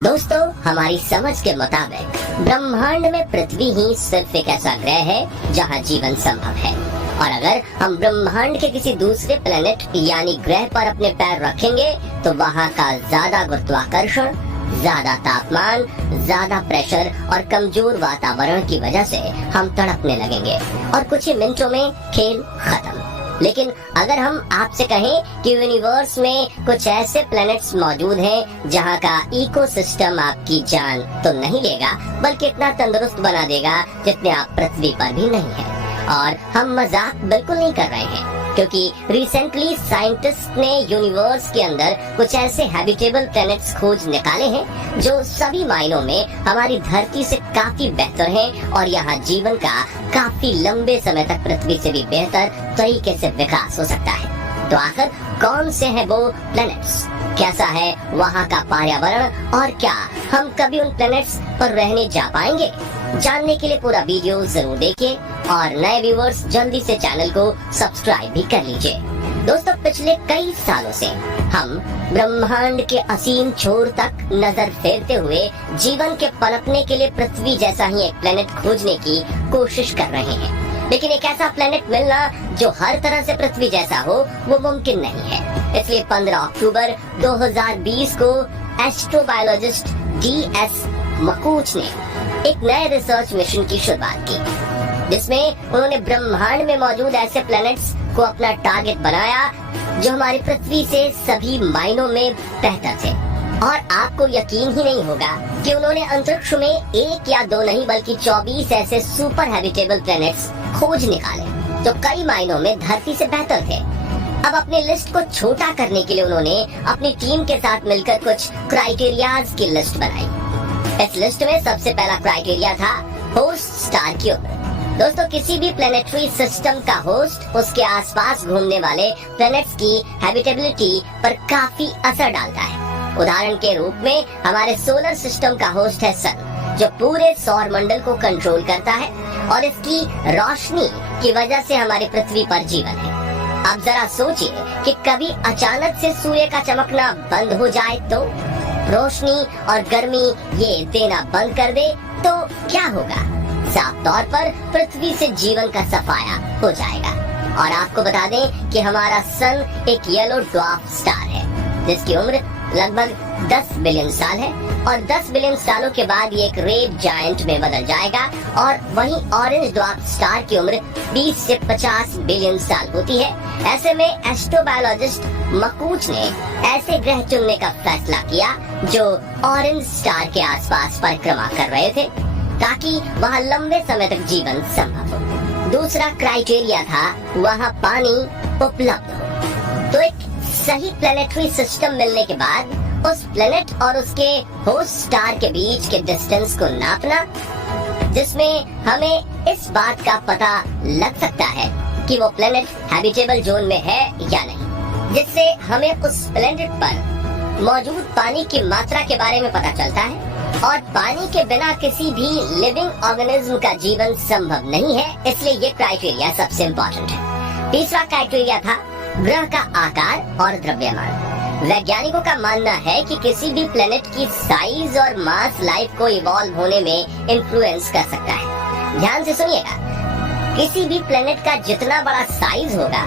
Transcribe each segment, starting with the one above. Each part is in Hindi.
दोस्तों, हमारी समझ के मुताबिक ब्रह्मांड में पृथ्वी ही सिर्फ एक ऐसा ग्रह है जहां जीवन संभव है। और अगर हम ब्रह्मांड के किसी दूसरे प्लेनेट यानी ग्रह पर अपने पैर रखेंगे तो वहां का ज्यादा गुरुत्वाकर्षण, ज्यादा तापमान, ज्यादा प्रेशर और कमजोर वातावरण की वजह से हम तड़पने लगेंगे और कुछ ही मिनटों में खेल खत्म। लेकिन अगर हम आपसे कहें कि यूनिवर्स में कुछ ऐसे प्लैनेट्स मौजूद हैं जहां का इकोसिस्टम आपकी जान तो नहीं लेगा बल्कि इतना तंदुरुस्त बना देगा जितने आप पृथ्वी पर भी नहीं हैं। और हम मजाक बिल्कुल नहीं कर रहे हैं, क्योंकि रिसेंटली साइंटिस्ट ने यूनिवर्स के अंदर कुछ ऐसे हैबिटेबल प्लैनेट्स खोज निकाले हैं जो सभी मायनों में हमारी धरती से काफी बेहतर हैं और यहाँ जीवन का काफी लंबे समय तक पृथ्वी से भी बेहतर तरीके से विकास हो सकता है। तो आखिर कौन से हैं वो प्लैनेट्स, कैसा है वहाँ का पर्यावरण और क्या हम कभी उन प्लैनेट्स पर रहने जा पाएंगे? जानने के लिए पूरा वीडियो जरूर देखिए और नए व्यूअर्स जल्दी से चैनल को सब्सक्राइब भी कर लीजिए। दोस्तों, पिछले कई सालों से हम ब्रह्मांड के असीम छोर तक नजर फेरते हुए जीवन के पनपने के लिए पृथ्वी जैसा ही एक प्लेनेट खोजने की कोशिश कर रहे हैं। लेकिन एक ऐसा प्लेनेट मिलना जो हर तरह से पृथ्वी जैसा हो वो मुमकिन नहीं है। इसलिए 15 अक्टूबर 2020 को एस्ट्रोबायोलॉजिस्ट DS मकूच ने एक नए रिसर्च मिशन की शुरुआत की, जिसमें उन्होंने ब्रह्मांड में मौजूद ऐसे प्लैनेट्स को अपना टारगेट बनाया जो हमारी पृथ्वी से सभी मायनों में बेहतर थे। और आपको यकीन ही नहीं होगा कि उन्होंने अंतरिक्ष में एक या दो नहीं बल्कि 24 ऐसे सुपर हैबिटेबल प्लैनेट्स खोज निकाले जो कई मायनों में धरती से बेहतर थे। अब अपनी लिस्ट को छोटा करने के लिए उन्होंने अपनी टीम के साथ मिलकर कुछ क्राइटेरियाज की लिस्ट बनाई। इस लिस्ट में सबसे पहला क्राइटेरिया था होस्ट स्टार की उम्र। दोस्तों, किसी भी प्लेनेटरी सिस्टम का होस्ट उसके आसपास घूमने वाले प्लैनेट्स की हैबिटेबिलिटी पर काफी असर डालता है। उदाहरण के रूप में हमारे सोलर सिस्टम का होस्ट है सन, जो पूरे सौर मंडल को कंट्रोल करता है और इसकी रोशनी की वजह से हमारी पृथ्वी पर जीवन है। अब जरा सोचिए कि कभी अचानक से सूर्य का चमकना बंद हो जाए तो रोशनी और गर्मी ये देना बंद कर दे तो क्या होगा? साफ तौर पर पृथ्वी से जीवन का सफाया हो जाएगा। और आपको बता दें कि हमारा सन एक येलो ड्वार्फ स्टार है जिसकी उम्र लगभग 10 बिलियन साल है और 10 बिलियन सालों के बाद ये एक रेड जायंट में बदल जाएगा। और वहीं ऑरेंज ड्वार्फ स्टार की उम्र 20 से 50 बिलियन साल होती है। ऐसे में एस्ट्रोबायोलॉजिस्ट मकूच ने ऐसे ग्रह चुनने का फैसला किया जो ऑरेंज स्टार के आसपास परिक्रमा कर रहे थे ताकि वहाँ लंबे समय तक जीवन संभव हो। दूसरा क्राइटेरिया था वहाँ पानी उपलब्ध हो। तो एक सही प्लेनेटरी सिस्टम मिलने के बाद उस प्लेनेट और उसके होस्ट स्टार के बीच के डिस्टेंस को नापना, जिसमें हमें इस बात का पता लग सकता है कि वो प्लेनेट हैबिटेबल जोन में है या नहीं, जिससे हमें उस प्लेनेट पर मौजूद पानी की मात्रा के बारे में पता चलता है। और पानी के बिना किसी भी लिविंग ऑर्गेनिज्म का जीवन संभव नहीं है, इसलिए ये क्राइटेरिया सबसे इम्पोर्टेंट है। तीसरा क्राइटेरिया था ग्रह का आकार और द्रव्यमान। वैज्ञानिकों का मानना है कि किसी भी प्लेनेट की साइज और मास लाइफ को इवॉल्व होने में इन्फ्लुएंस कर सकता है। ध्यान से सुनिएगा, किसी भी प्लेनेट का जितना बड़ा साइज होगा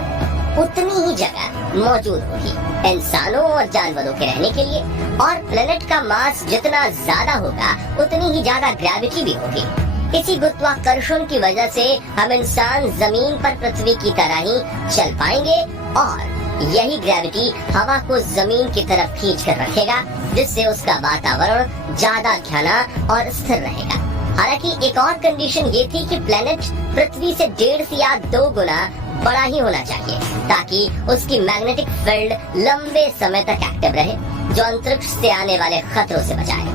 उतनी ही जगह मौजूद होगी इंसानों और जानवरों के रहने के लिए, और प्लेनेट का मास जितना ज्यादा होगा उतनी ही ज्यादा ग्रेविटी भी होगी। इसी गुरुत्वाकर्षण की वजह से हम इंसान जमीन पर पृथ्वी की तरह ही चल पाएंगे और यही ग्रेविटी हवा को जमीन की तरफ खींच कर रखेगा, जिससे उसका वातावरण ज्यादा घना और स्थिर रहेगा। हालांकि एक और कंडीशन ये थी कि प्लेनेट पृथ्वी से 1.5 या 2 गुना बड़ा ही होना चाहिए ताकि उसकी मैग्नेटिक फील्ड लंबे समय तक एक्टिव रहे, जो अंतरिक्ष से आने वाले खतरों से बचाए।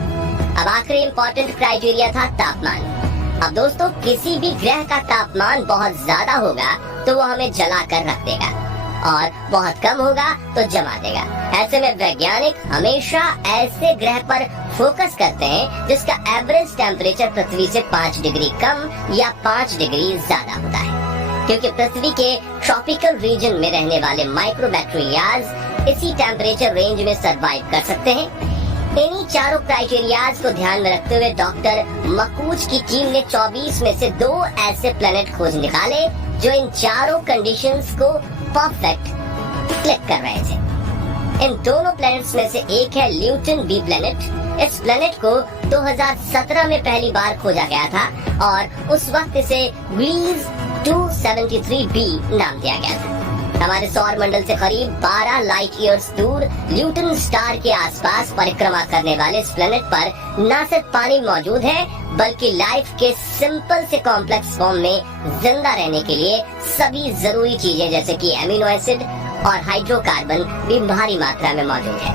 अब आखिरी इम्पोर्टेंट क्राइटेरिया था तापमान। अब दोस्तों, किसी भी ग्रह का तापमान बहुत ज्यादा होगा तो वो हमें जला कर रख देगा और बहुत कम होगा तो जमा देगा। ऐसे में वैज्ञानिक हमेशा ऐसे ग्रह पर फोकस करते हैं जिसका एवरेज टेम्परेचर पृथ्वी से 5 डिग्री कम या 5 डिग्री ज्यादा होता है, क्योंकि पृथ्वी के ट्रॉपिकल रीजन में रहने वाले माइक्रोबैक्टीरियाज इसी टेम्परेचर रेंज में सरवाइव कर सकते हैं। इन्हीं चारों क्राइटेरियाज को ध्यान में रखते हुए डॉक्टर मकूज की टीम ने 24 में से 2 ऐसे प्लेनेट खोज निकाले जो इन चारों कंडीशंस को परफेक्ट क्लिक कर रहे थे। इन दोनों प्लैनेट्स में से एक है ल्यूटन बी प्लैनेट। इस प्लैनेट को 2017 में पहली बार खोजा गया था और उस वक्त इसे ग्रीज 273b नाम दिया गया था। हमारे सौर मंडल से करीब 12 लाइट ईयर्स दूर ल्यूटन स्टार के आसपास परिक्रमा करने वाले इस प्लैनेट पर न सिर्फ पानी मौजूद है बल्कि लाइफ के सिंपल से कॉम्प्लेक्स फॉर्म में जिंदा रहने के लिए सभी जरूरी चीजें जैसे कि एमिनो एसिड और हाइड्रोकार्बन भी भारी मात्रा में मौजूद है।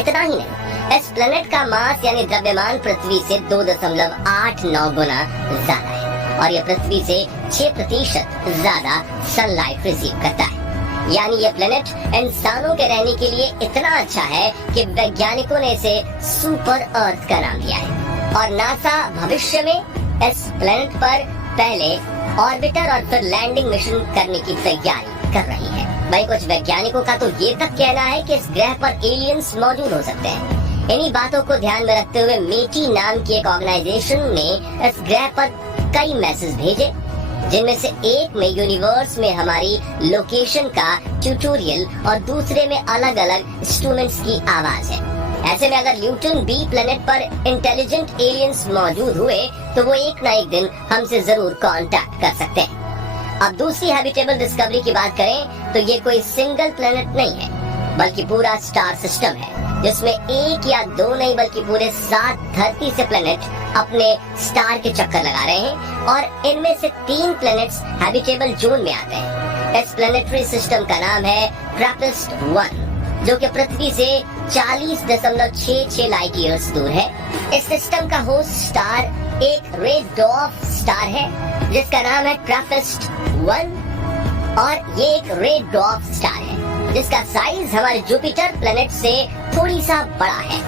इतना ही नहीं, इस प्लेनेट का मास यानी द्रव्यमान पृथ्वी से 2.89 गुना ज्यादा है और यह पृथ्वी से 6% ज्यादा सनलाइट रिसीव करता है। यानी यह प्लेनेट इंसानों के रहने के लिए इतना अच्छा है कि वैज्ञानिकों ने इसे सुपर अर्थ का नाम दिया है और नासा भविष्य में इस प्लेनेट पर पहले ऑर्बिटर और फिर लैंडिंग मिशन करने की तैयारी कर रही है। भाई कुछ वैज्ञानिकों का तो ये तक कहना है कि इस ग्रह पर एलियंस मौजूद हो सकते हैं। इन्हीं बातों को ध्यान में रखते हुए मेटी नाम की एक ऑर्गेनाइजेशन ने इस ग्रह पर कई मैसेज भेजे जिनमें से एक में यूनिवर्स में हमारी लोकेशन का ट्यूटोरियल और दूसरे में अलग अलग इंस्ट्रूमेंट्स की आवाज है। ऐसे में अगर ल्यूटन बी प्लेनेट पर इंटेलिजेंट एलियंस मौजूद हुए तो वो एक न एक दिन हमसे जरूर कांटेक्ट कर सकते हैं। अब दूसरी हैबिटेबल डिस्कवरी की बात करें तो ये कोई सिंगल प्लेनेट नहीं है बल्कि पूरा स्टार सिस्टम है जिसमें एक या दो नहीं बल्कि पूरे 7 धरती से प्लेनेट अपने स्टार के चक्कर लगा रहे हैं और इनमें से 3 प्लेनेट्स हैबिटेबल जोन में आते हैं। इस प्लेनेटरी सिस्टम का नाम है ट्रैपिस्ट-1 जो कि पृथ्वी से 40.66 लाइट ईयर्स दूर है। इस सिस्टम का होस्ट स्टार एक रेड डॉर्फ स्टार है जिसका नाम है ट्रैपिस्ट-1 और ये एक रेड डॉर्फ स्टार है जिसका साइज हमारे जुपिटर प्लेनेट से थोड़ी सा बड़ा है।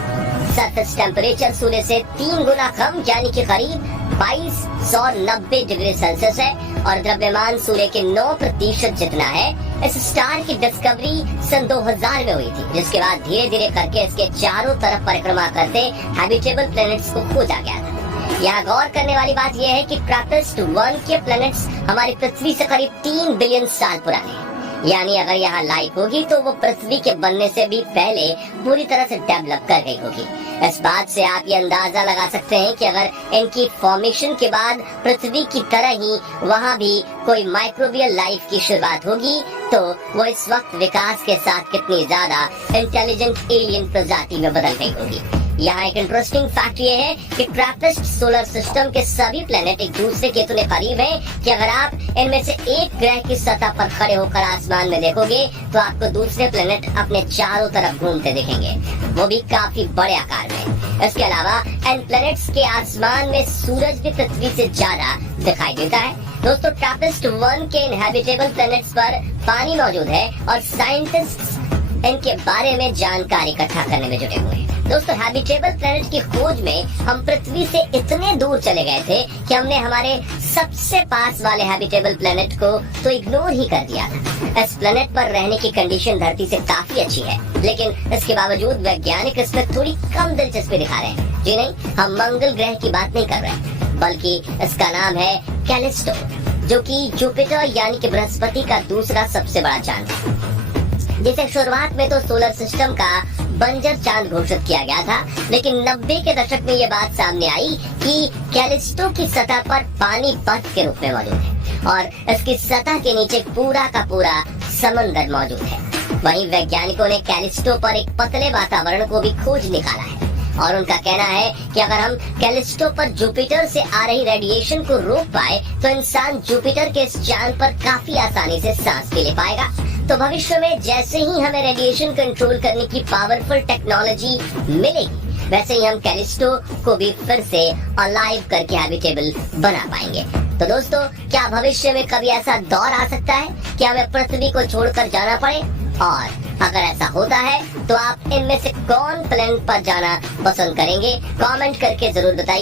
सरफेस टेम्परेचर सूर्य से 3 गुना कम यानी कि करीब 2290 डिग्री सेल्सियस है और द्रव्यमान सूर्य के 9% जितना है। इस स्टार की डिस्कवरी सन 2000 में हुई थी जिसके बाद धीरे धीरे करके इसके चारों तरफ परिक्रमा करते हैबिटेबल प्लैनेट्स को खोजा गया था। यहाँ गौर करने वाली बात यह है कि ट्रैपिस्ट-1 के प्लैनेट्स हमारी पृथ्वी से करीब 3 बिलियन साल पुराने हैं। यानी अगर यहाँ लाइफ होगी तो वो पृथ्वी के बनने से भी पहले पूरी तरह से डेवलप कर गई होगी। इस बात से आप ये अंदाजा लगा सकते हैं कि अगर इनकी फॉर्मेशन के बाद पृथ्वी की तरह ही वहाँ भी कोई माइक्रोबियल लाइफ की शुरुआत होगी तो वो इस वक्त विकास के साथ कितनी ज्यादा इंटेलिजेंट एलियन प्रजाति में बदल गई होगी। यहाँ एक इंटरेस्टिंग फैक्ट ये है कि ट्रैपिस्ट सोलर सिस्टम के सभी प्लेनेट एक दूसरे के इतने करीब हैं कि अगर आप इनमें से एक ग्रह की सतह पर खड़े होकर आसमान में देखोगे तो आपको दूसरे प्लेनेट अपने चारों तरफ घूमते दिखेंगे, वो भी काफी बड़े आकार में। इसके अलावा इन प्लेनेट्स के आसमान में सूरज भी पृथ्वी से ज्यादा दिखाई देता है। दोस्तों ट्रैपिस्ट-1 के इनहैबिटेबल प्लेनेट्स पर पानी मौजूद है और साइंटिस्ट इनके बारे में जानकारी इकट्ठा करने में जुटे हुए हैं। दोस्तों हैबिटेबल प्लेनेट की खोज में हम पृथ्वी से इतने दूर चले गए थे कि हमने हमारे सबसे पास वाले हैबिटेबल प्लेनेट को तो इग्नोर ही कर दिया था। इस प्लेनेट पर रहने की कंडीशन धरती से काफी अच्छी है लेकिन इसके बावजूद वैज्ञानिक इसमें थोड़ी कम दिलचस्पी दिखा रहे हैं। जी नहीं, हम मंगल ग्रह की बात नहीं कर रहे बल्कि इसका नाम है कैलिस्टो जो कि जुपिटर यानी कि बृहस्पति का दूसरा सबसे बड़ा चांद है जिसे शुरुआत में तो सोलर सिस्टम का बंजर चांद घोषित किया गया था लेकिन 90 के दशक में ये बात सामने आई कि कैलिस्टो की सतह पर पानी बर्फ के रूप में मौजूद है और इसकी सतह के नीचे पूरा का पूरा समंदर मौजूद है। वहीं वैज्ञानिकों ने कैलिस्टो पर एक पतले वातावरण को भी खोज निकाला है और उनका कहना है कि अगर हम कैलिस्टो पर जुपिटर से आ रही रेडिएशन को रोक पाए तो इंसान जुपिटर के इस चांद पर काफी आसानी से सांस भी ले पाएगा। तो भविष्य में जैसे ही हमें रेडिएशन कंट्रोल करने की पावरफुल टेक्नोलॉजी मिलेगी वैसे ही हम कैलिस्टो को भी फिर से अलाइव करके हैबिटेबल बना पाएंगे। तो दोस्तों क्या भविष्य में कभी ऐसा दौर आ सकता है कि हमें पृथ्वी को छोड़कर जाना पड़े? और अगर ऐसा होता है तो आप इनमें से कौन प्लेनेट पर जाना पसंद करेंगे? कमेंट करके जरूर बताइए।